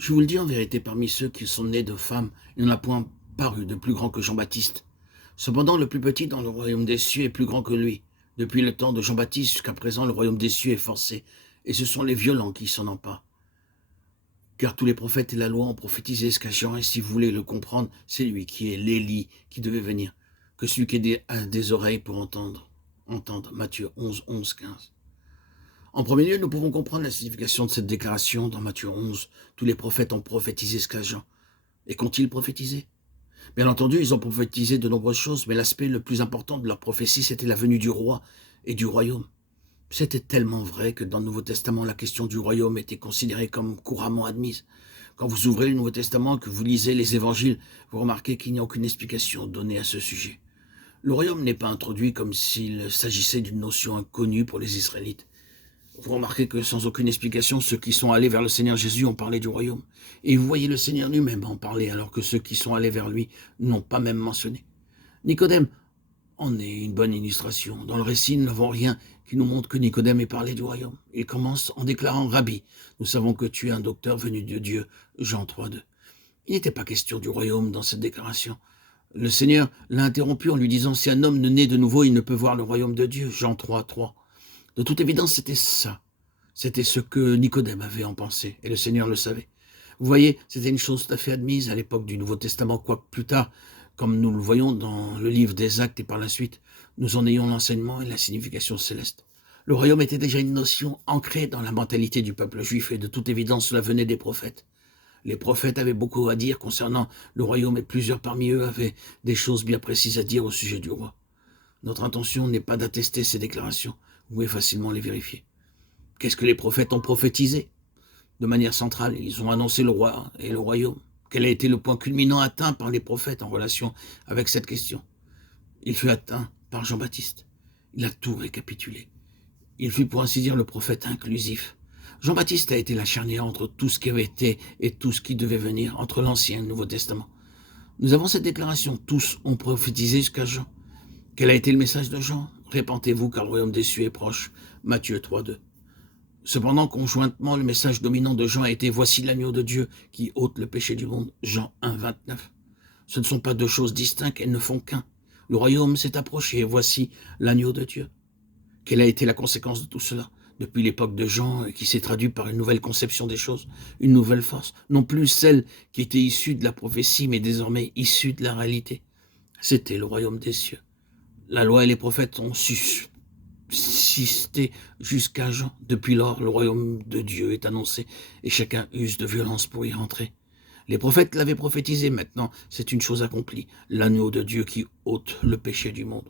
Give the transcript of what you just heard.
Je vous le dis en vérité, parmi ceux qui sont nés de femmes, il n'y en a point paru de plus grand que Jean-Baptiste. Cependant, le plus petit dans le royaume des cieux est plus grand que lui. Depuis le temps de Jean-Baptiste jusqu'à présent, le royaume des cieux est forcé, et ce sont les violents qui s'en emparent. Car tous les prophètes et la loi ont prophétisé ce qu'a Jean, et si vous voulez le comprendre, c'est lui qui est l'Élie qui devait venir. Que celui qui a des oreilles pour entendre. Matthieu 11, 11, 15. En premier lieu, nous pouvons comprendre la signification de cette déclaration dans Matthieu 11. Tous les prophètes ont prophétisé ce qu'a Jean. Et qu'ont-ils prophétisé? Bien entendu, ils ont prophétisé de nombreuses choses, mais l'aspect le plus important de leur prophétie, c'était la venue du roi et du royaume. C'était tellement vrai que dans le Nouveau Testament, la question du royaume était considérée comme couramment admise. Quand vous ouvrez le Nouveau Testament, que vous lisez les évangiles, vous remarquez qu'il n'y a aucune explication donnée à ce sujet. Le royaume n'est pas introduit comme s'il s'agissait d'une notion inconnue pour les Israélites. Vous remarquez que sans aucune explication, ceux qui sont allés vers le Seigneur Jésus ont parlé du royaume. Et vous voyez le Seigneur lui-même en parler, alors que ceux qui sont allés vers lui n'ont pas même mentionné. Nicodème en est une bonne illustration. Dans le récit, nous n'avons rien qui nous montre que Nicodème ait parlé du royaume. Il commence en déclarant « Rabbi, nous savons que tu es un docteur venu de Dieu » Jean 3,2. Il n'était pas question du royaume dans cette déclaration. Le Seigneur l'a interrompu en lui disant « Si un homme ne naît de nouveau, il ne peut voir le royaume de Dieu » Jean 3,3. De toute évidence, c'était ça. C'était ce que Nicodème avait en pensée, et le Seigneur le savait. Vous voyez, c'était une chose tout à fait admise à l'époque du Nouveau Testament, quoique plus tard, comme nous le voyons dans le livre des Actes et par la suite, nous en ayons l'enseignement et la signification céleste. Le royaume était déjà une notion ancrée dans la mentalité du peuple juif, et de toute évidence, cela venait des prophètes. Les prophètes avaient beaucoup à dire concernant le royaume, et plusieurs parmi eux avaient des choses bien précises à dire au sujet du roi. Notre intention n'est pas d'attester ces déclarations, vous pouvez facilement les vérifier. Qu'est-ce que les prophètes ont prophétisé? De manière centrale, ils ont annoncé le roi et le royaume. Quel a été le point culminant atteint par les prophètes en relation avec cette question? Il fut atteint par Jean-Baptiste. Il a tout récapitulé. Il fut pour ainsi dire le prophète inclusif. Jean-Baptiste a été la charnière entre tout ce qui avait été et tout ce qui devait venir, entre l'Ancien et le Nouveau Testament. Nous avons cette déclaration, tous ont prophétisé jusqu'à Jean. Quel a été le message de Jean? Répentez-vous car le royaume des cieux est proche. Matthieu 3,2. Cependant, conjointement, le message dominant de Jean a été « Voici l'agneau de Dieu qui ôte le péché du monde » Jean 1,29. Ce ne sont pas deux choses distinctes, elles ne font qu'un. Le royaume s'est approché et voici l'agneau de Dieu. Quelle a été la conséquence de tout cela? Depuis l'époque de Jean, qui s'est traduit par une nouvelle conception des choses, une nouvelle force, non plus celle qui était issue de la prophétie, mais désormais issue de la réalité. C'était le royaume des cieux. La loi et les prophètes ont subsisté jusqu'à Jean. Depuis lors, le royaume de Dieu est annoncé et chacun use de violence pour y rentrer. Les prophètes l'avaient prophétisé, maintenant c'est une chose accomplie, l'agneau de Dieu qui ôte le péché du monde.